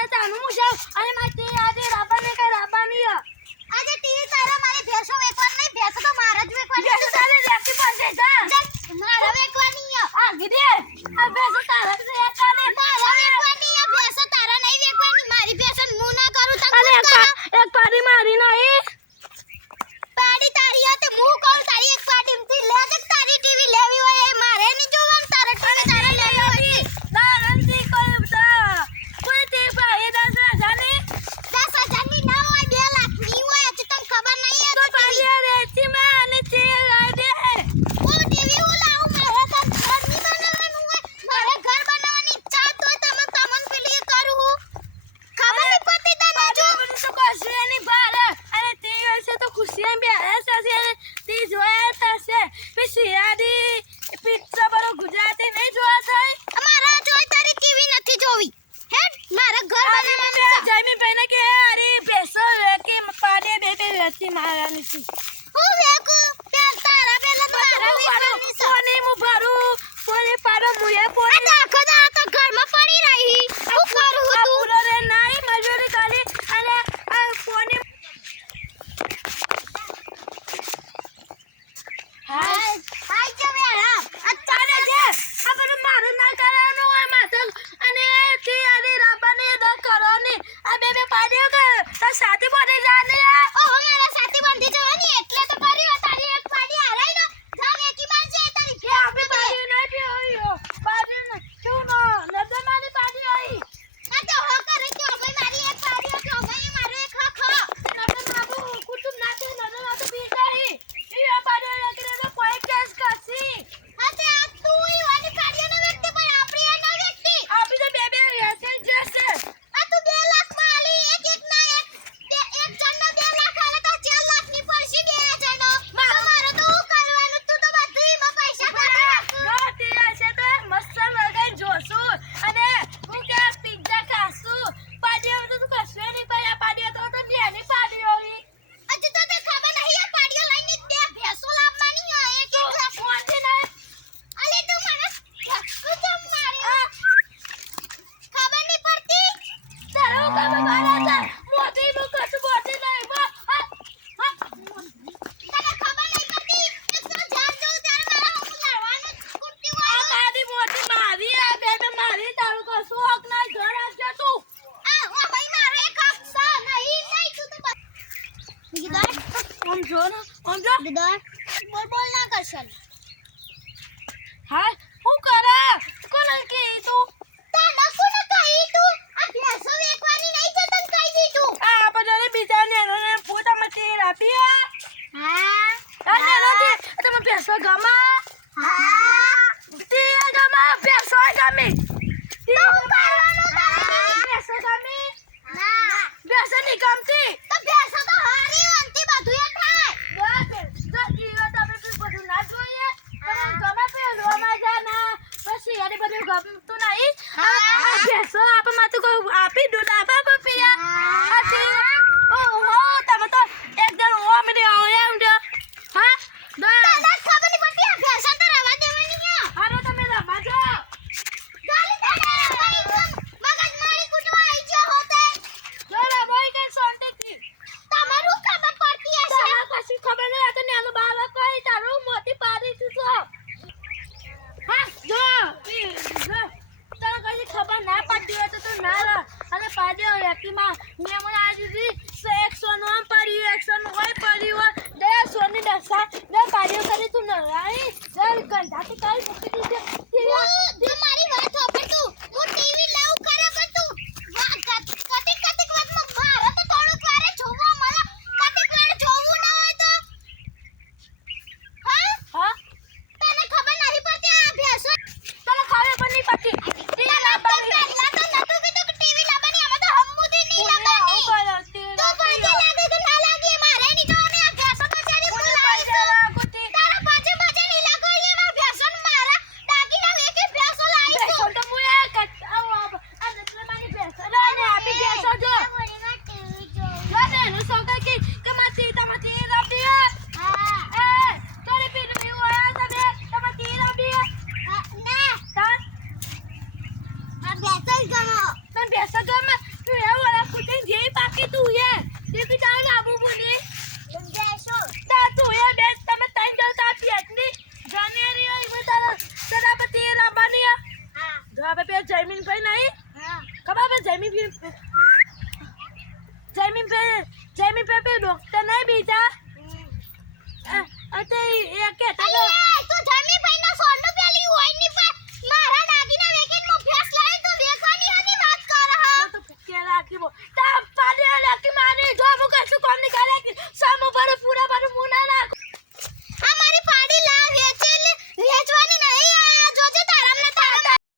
અરે તાનું મુશાવ અરે મારી આજે રાબાને કઈ રાબાની આજે ટીવી તારા મારી ભેંસો વેકવાની નહીં ભેંસો તો મારા જ વેકવાની ભેંસો તારે લેફ્ટી પાસે જા મારા વેકવાની આ ગીદે આ ભેંસો તારે વેકવાની મારા વેકવાની ભેંસો તારા નહીં વેકવાની મારી ભેંસો હું ના કરું તો અરે એક પાડી મારી નહીં પાડી તારી હતે હું કહું તારી એક પાડીમાંથી લે દે તારી ટીવી લેવી હોય એ મારે નહીં જોવાનું તારે ટીવી તારે લેવી હોય દારંતી કોઈતા કોઈ તે ભાઈ 10,000 ની 10,000 ની ના હોય 2 લાખ ની હોય હજી તને ખબર નહીં તો પાડી રેતી માં અને તે લાડે હું ટીવી હું લાવું મારે તો ઘર ની બનાવવાનું હોય મારે ઘર બનાવવાની ઈચ્છા તો તમને પેલી કરું હું ખબર નહીં પડતી તને જો તો કશે ની બાર અને તે હશે તો ખુશી બે હશે અને તે જોયા થશે પછી આદી પિક્ચર બરો ગુજરાતી નહીં જોવા થાય અમારા જોઈ તારી ટીવી નથી જોવી હે મારે ઘર બનાવવાનું છે જમી ભાઈને કે અરે પેસો કે પાડે બે રેતી મારાની છે હું વેકુ તે તારા બેલા મારા વેકવાની છે કોને મુ ભરું કોને પાડો મુએ પોને આ આખો દા તો ઘરમાં પડી રહી હું કરું આ તું પૂરો રે નાઈ મજૂરી કરી અને આ કોને હાય હાય જે વેરા અચાને જે આ બધું મારું ના કરવાનું હોય માથે અને તે આની રાબાને દ કરવાની આ બે પાડ્યો કે તાર સાથે બોલે જાને ઓ મારા સાથી બંધી જવાની એટલે તો કરી તારી એક પાડી હારાઈ નો જા વેકી મારજે તારી કે આપે પાડી નહીં પીયો પાડી ન તું નો નદર મારી પાડી આઈ આ તો હો કરે કે ભાઈ મારી એક પાડી કે ભાઈ મારે એક ખખો નદર બાબુ કુટુંબ નાતે નદર નાતે પીટાઈ એ પાડી રાખીને તો કોઈ કેસ કરસી હા તે આ તું ઈ વાળી પાડીઓ ન વ્યક્તિ પણ આપણી એ ન વ્યક્તિ આપી તો બે રહેશે જશે આ તું 2 લાખ માં આલી એક એક ના એક જણનો 2 લાખ આલે તો 4 લાખ ની પડશે બે જણનો મારો તો હું કરવાનું તું તો બધું માં પૈસા કાઢ નો તે છે તો મસ્ત વગાઈ જોશું અને હું કે પિઝા ખાશું પાડીઓ તો તું કશું નહીં પાયા પાડીઓ તો લેની પાડીઓ ઈ હજી તો તે ખબર નહીં આ પાડીઓ લઈને તે ભેંસો લાવવાની હોય એક એક લાખ કોણથી નહીં અલે તું મને ધક્કો જમ માર્યો ખબર નહીં પડતી તારો કામ મારા છે મોટી નું કશું મોટી નહીં તને ખબર નહીં પડતી 100 જાર જો ત્યારે મારા હું લડવાનું કુટ્ટી આ હોય તારી મોટી મારી આ બે મારી તારું કશું હક નહીં ઘર આવજે તું આ ઓ ભાઈ મારો એક અક્ષર નહીં તું તો બીગીદાર આમ જો ને આમ જો બીગીદાર બોલ ના કરશો હા હું કરે કોણ કે તું તાના કોને કહી તું આ ભેંસો વેકવાની નહીં છે તને કહી દીધું આ બધાને બીજા નેરોને પોતામાં તેલ આપી હા આ નેરોથી તમે પૈસા ગમા હા તે ગમા પૈસા ગમે તો હું કરવાનું તારે પૈસા ગમે ના પૈસા ની ગમતી તો ભેંસો તો હારી અંતી બધું એ થાય બસ જો ઈવો તમે બધું ના જોઈએ ગમે પેલોમાં જા ના પછી યાર બધું ગમતું નહીં આ પૈસો આપ માં તો આપી દો ના બાબા પિયા ઓહો તમે તો એકદમ ઓમડે એમ દે હા તને ખબર નહીં પડતી આ ભેંસો તો રવા દેવાની છે હારો તમે રમા જો ગાલી દે ભાઈ મગજ મારી કુટવા આવી ગયો હોતે જો રમોઈ કે સોંટેથી તમારું ખબર પડતી હશે તારા કશું ખબર નહીં આ તો નાનું બાળક હોય તારું મોટી પાડી છું તો હા જો તને કશી ખબર ના પડતી હોય તો તું ના રહ અને પાડ્યો વ્યક્તિમાં મેમન આ દીધી 100 નો પડ્યું 100 નો હોય પડ્યું હોય 100 ની દશા બે પાડ્યો કરી તું ન રાઈ જર કંધાથી કઈ મૂકી દીધી તું મારી વાત સાંભળ તું હું ટીવી લઉં કરે પણ તું કતિક વાતમાં મારે તો થોડુંક વારે જોવા મળે કતિક વાર જોવું ના હોય તો હા હા તને ખબર નહીં પડતી આ ભેંસો તને ખબર પણ નહીં પડતી ટીવી ના પહેલા તો નતું કીધું કે ટીવી લાવવાની આમાં તો હમ્મુદી નહીં લાવવાની તો પછી લાગે કે ના લાગે મારે નહીં જોવાની આ ભેંસો તો જારી હું લાવી તારા પાછે પાછે નહીં લાગો એમાં ભેંસો મારા દાગીના વેકે ભેંસો લાવી બેસો તો મુએ કટ આ દત્રે મારી બેસો ને આપી બેસો જો વાને નું સોકા કે માતી તમાતી રાપી હા એ તોરે પીલું મી ઓયા તમે તમાતી રાપી ના તા આ ભેંસો ગમો તન બેસો ગમ તું ये बाकी तू ये देखी जाओ आबू बोली બેસો ता तू ये बेस તમે ત્રણ જલસા પેટની જાન્યુઆરી હોય મે તારા સરાપતિ રાબાની હા જો આપે પે જમીન કઈ નહીં હા ખબર પે જમીન પે ડોક્ટર નહીં બીજા અતે એ કે તાલો અલી તું જમી ભાઈનો સોનું પેલી હોય ની પર મારા દાગીના વેકેટમાં ફેસ લાવી તું વેચવાની હતી વાત કર હા તો કે રાખી બો